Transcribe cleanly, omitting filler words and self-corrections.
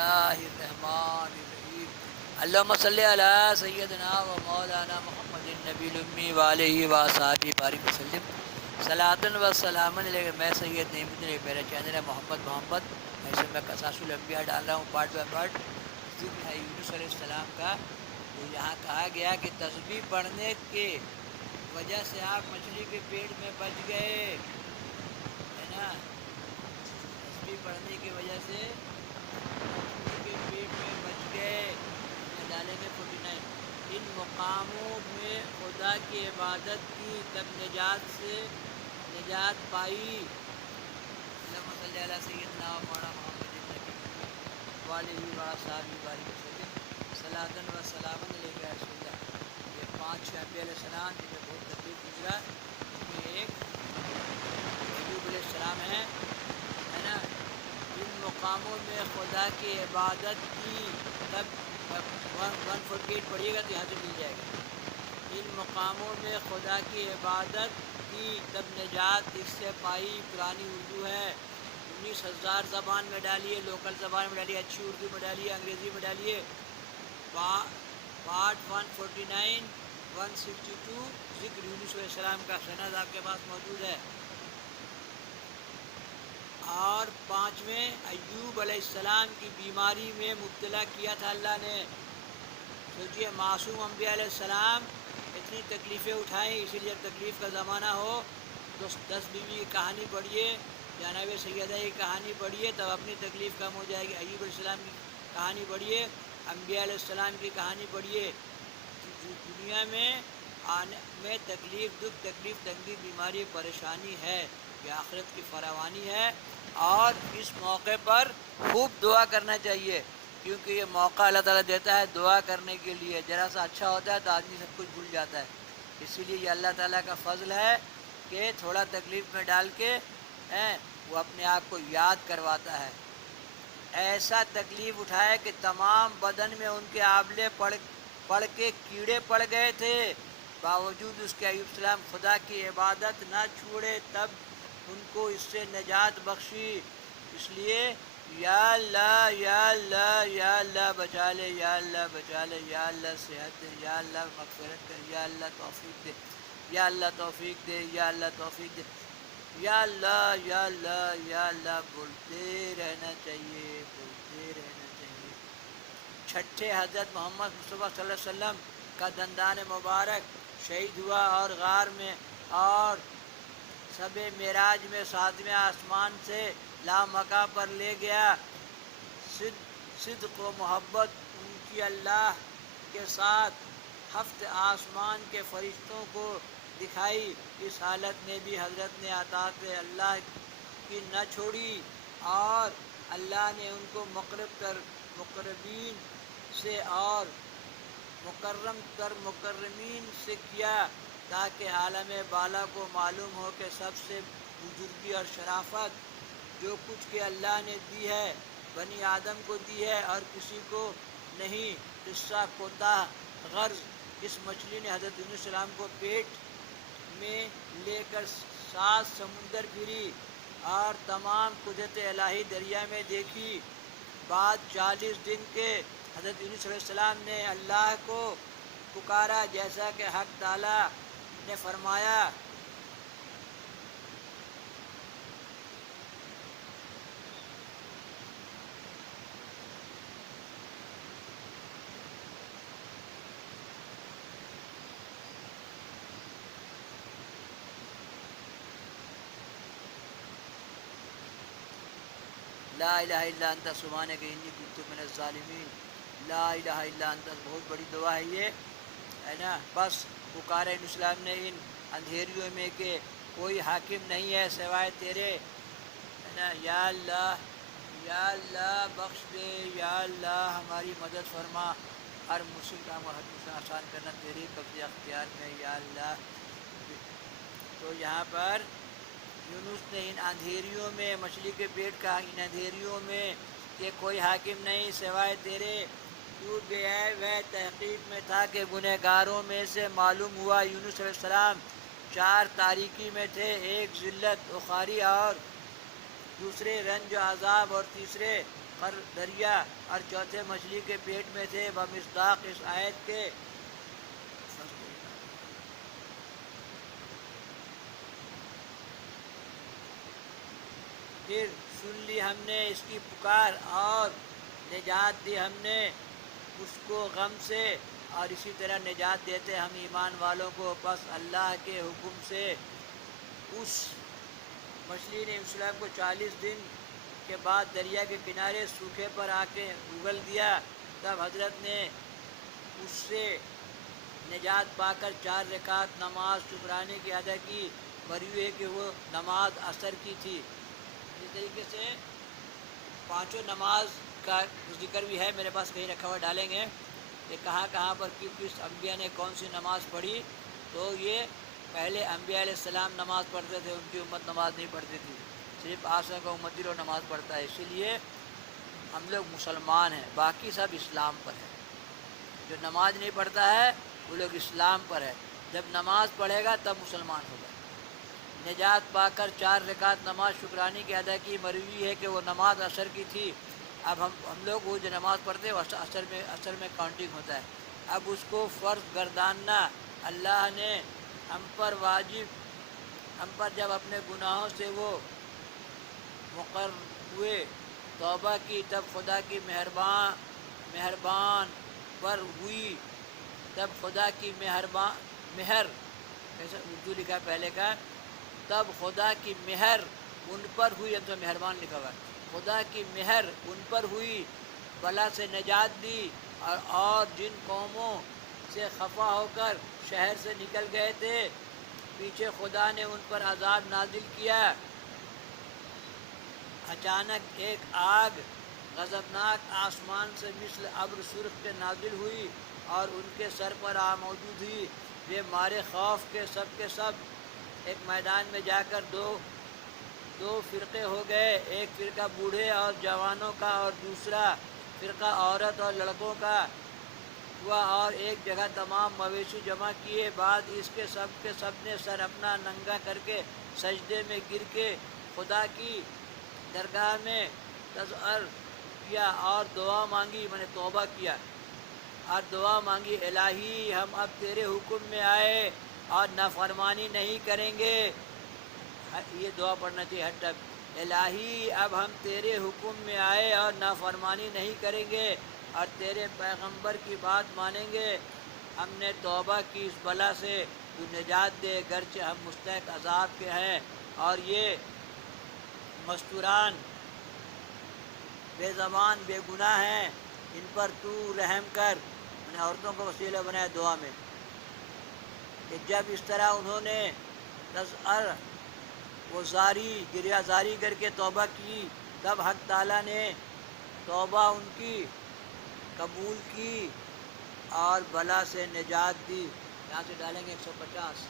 اللہ الرحمن الرحیم اللہم صلی علی سیدنا و مولانا محمد النبی الامی وعلیہ وصحبہ بارک وسلم صلاۃ و سلام علیہ. میں سید نعیم الدین، میرا چینل ہے محمد. ایسے میں قصاص الانبیاء ڈال رہا ہوں پارٹ بائی پارٹ. ذکر ہے یونس علیہ السلام کا. تو یہاں کہا گیا کہ تسبیح پڑھنے کے وجہ سے آپ مچھلی کے پیٹ میں بچ گئے، ہے نا. تسبیح پڑھنے کی وجہ سے مچھلی کے پیٹ میں بچ گئے. ہم نے ڈالے گے 49. ان مقاموں میں خدا کی عبادت کی تب نجات پائی. اللہم صلی علی سیدنا و مولانا محمد النبی الامی وعلیہ وصحبہ بارک وسلم صلاۃ و سلام علیہ یا رسول اللہ. یہ 5 انبیاء علیہ السلام جنہیں بہت تکلیف گزرا، ان میں ایک ایوب علیہ السلام ہے نا. ان مقاموں میں خدا کی عبادت کی تب 148 پڑھیے گا تو یہاں سے مل جائے گا. ان مقاموں میں خدا کی عبادت کی تب نجات اس سے پائی. پرانی اردو ہے، 19,000 زبان میں ڈالیے، لوکل زبان میں ڈالیے، اچھی اردو میں ڈالیے، انگریزی میں ڈالیے. پارٹ 149 162 ذکر یونس علیہ السلام کا سند آپ کے پاس موجود ہے. اور 5ویں ایوب علیہ السلام کی بیماری میں مبتلا کیا تھا اللہ نے. سوچئے معصوم انبیاء علیہ السلام اتنی تکلیفیں اٹھائیں. اسی لیے جب تکلیف کا زمانہ ہو تو 10 بیوی کی کہانی پڑھیے، جناب سیدہ کی کہانی پڑھیے، تب اپنی تکلیف کم ہو جائے گی. ایوب علیہ السلام کی کہانی پڑھیے، انبیاء علیہ السلام کی کہانی پڑھیے. دنیا میں تکلیف، دکھ، تکلیف، تنگی، بیماری، پریشانی ہے، یہ آخرت کی فراوانی ہے. اور اس موقع پر خوب دعا کرنا چاہیے، کیونکہ یہ موقع اللہ تعالیٰ دیتا ہے دعا کرنے کے لیے. ذرا سا اچھا ہوتا ہے تو آدمی سب کچھ بھول جاتا ہے. اسی لیے یہ اللہ تعالیٰ کا فضل ہے کہ تھوڑا تکلیف میں ڈال کے وہ اپنے آپ کو یاد کرواتا ہے. ایسا تکلیف اٹھائے کہ تمام بدن میں ان کے آبلے پڑ کے کیڑے پڑ گئے تھے، باوجود اس کے ایوب السلام خدا کی عبادت نہ چھوڑے، تب ان کو اس سے نجات بخشی. اس لیے یا اللہ یا اللہ یا اللہ بچا لے، یا اللہ بچا لے، یا اللہ صحت دے، یا اللہ مغفرت کر، یا اللہ توفیق دے، یا اللہ توفیق دے، یا اللہ توفیق دے، یا اللہ یا اللہ یا اللہ. بولتے رہنا چاہیے، بولتے رہنا چاہیے. چھٹے حضرت محمد مصطفیٰ صلی اللہ علیہ وسلم کا دندان مبارک شہید ہوا اور غار میں، اور شب معراج میں 7ویں آسمان سے لامکاں پر لے گیا. صدق و محبت ان کی اللہ کے ساتھ 7 آسمان کے فرشتوں کو دکھائی. اس حالت میں بھی حضرت نے اطاعت اللہ کی نہ چھوڑی، اور اللہ نے ان کو مقربین سے اور مکرمین سے کیا، تاکہ عالم بالا کو معلوم ہو کہ سب سے بزرگی اور شرافت جو کچھ کہ اللہ نے دی ہے بنی آدم کو دی ہے اور کسی کو نہیں. قصہ کوتاہ غرض اس مچھلی نے حضرت یونس علیہ السلام کو پیٹ میں لے کر 7 سمندر پھری اور تمام قدرت الہی دریا میں دیکھی. بعد 40 دن کے حضرت یونس علیہ السلام نے اللہ کو پکارا، جیسا کہ حق تعالیٰ نے فرمایا. لا الہ الا انت سبحانک انی کنت من الظالمین. لا الہ الا انت بہت بڑی دعا ہے یہ، ہے نا. بس پکارے اسلام نے ان اندھیریوں میں کہ کوئی حاکم نہیں ہے سوائے تیرے، ہے نا. یا اللہ یا اللہ بخش دے، یا اللہ ہماری مدد فرما. ہر مشکل کام اور ہر مشکل آسان کرنا تیرے قبضے اختیار میں، یا اللہ. تو یہاں پر یونس نے ان اندھیریوں میں، مچھلی کے پیٹ کا ان اندھیریوں میں کہ کوئی حاکم نہیں سوائے تیرے، ٹوٹ گیا ہے. وہ تحقیق میں تھا کہ گنہگاروں میں سے معلوم ہوا یونس علیہ السلام 4 تاریکی میں تھے، ایک ذلت و خواری، اور دوسرے رنج و عذاب، اور تیسرے خر دریا اور چوتھے مچھلی کے پیٹ میں تھے بمصداق اس آیت کے۔ پھر سن لی ہم نے اس کی پکار اور نجات دی ہم نے اس کو غم سے، اور اسی طرح نجات دیتے ہم ایمان والوں کو بس اللہ کے حکم سے۔ اس مچھلی نے اسلام کو 40 دن کے بعد دریا کے کنارے سوکھے پر آ کے اگل دیا، تب حضرت نے اس سے نجات پا کر 4 رکعت نماز شکرانے کی ادا کی، مروی ہے کہ وہ نماز عصر کی تھی۔ اس طریقے سے پانچوں نماز کا ذکر بھی ہے، میرے پاس کہیں رکھا ہوا، ڈالیں گے کہ کہاں کہاں پر کس انبیاء نے کون سی نماز پڑھی۔ تو یہ پہلے انبیاء علیہ السلام نماز پڑھتے تھے، ان کی امت نماز نہیں پڑھتی تھی، صرف آسا کا امتی لوگ نماز پڑھتا ہے، اسی لیے ہم لوگ مسلمان ہیں، باقی سب اسلام پر ہے۔ جو نماز نہیں پڑھتا ہے وہ لوگ اسلام پر ہے، جب نماز پڑھے گا تب مسلمان ہوگا۔ نجات پا کر 4 رکعت نماز شکرانی کی ادا کی، مروی ہے کہ وہ نماز عصر کی تھی۔ اب ہم لوگ وہ جو نماز پڑھتے ہیں وہ عصر میں کاؤنٹنگ ہوتا ہے۔ اب اس کو فرض گرداننا اللہ نے ہم پر واجب، ہم پر جب اپنے گناہوں سے وہ مقر ہوئے، توبہ کی، تب خدا کی مہربان پر ہوئی، تب خدا کی مہر ایسا اردو لکھا پہلے کا، تب خدا کی مہر ان پر ہوئی، اب تو مہربان لکھا ہوا، خدا کی مہر ان پر ہوئی، بلا سے نجات دی، اور جن قوموں سے خفا ہو کر شہر سے نکل گئے تھے، پیچھے خدا نے ان پر عذاب نازل کیا۔ اچانک ایک آگ غضبناک آسمان سے مثل ابر سرخ کے نازل ہوئی اور ان کے سر پر موجود ہوئی، وہ مارے خوف کے سب ایک میدان میں جا کر دو فرقے ہو گئے، ایک فرقہ بوڑھے اور جوانوں کا اور دوسرا فرقہ عورت اور لڑکوں کا ہوا، اور ایک جگہ تمام مویشی جمع کیے، بعد اس کے سب نے سر اپنا ننگا کر کے سجدے میں گر کے خدا کی درگاہ میں تضرع کیا اور دعا مانگی، میں نے توبہ کیا اور دعا مانگی، الہی ہم اب تیرے حکم میں آئے اور نافرمانی نہیں کریں گے۔ یہ دعا پڑھنا چاہیے ہر ٹائم، الہی اب ہم تیرے حکم میں آئے اور نافرمانی نہیں کریں گے اور تیرے پیغمبر کی بات مانیں گے، ہم نے توبہ کی اس بلا سے، تو نجات دے، گرچہ ہم مستحق عذاب کے ہیں، اور یہ مستوران بے زبان بے گناہ ہیں، ان پر تو رحم کر۔ میں نے عورتوں کو وسیلہ بنایا دعا میں، کہ جب اس طرح انہوں نے تضرع و گریہ زاری کر کے توبہ کی، تب حق تعالیٰ نے توبہ ان کی قبول کی اور بلا سے نجات دی۔ یہاں سے ڈالیں گے 150۔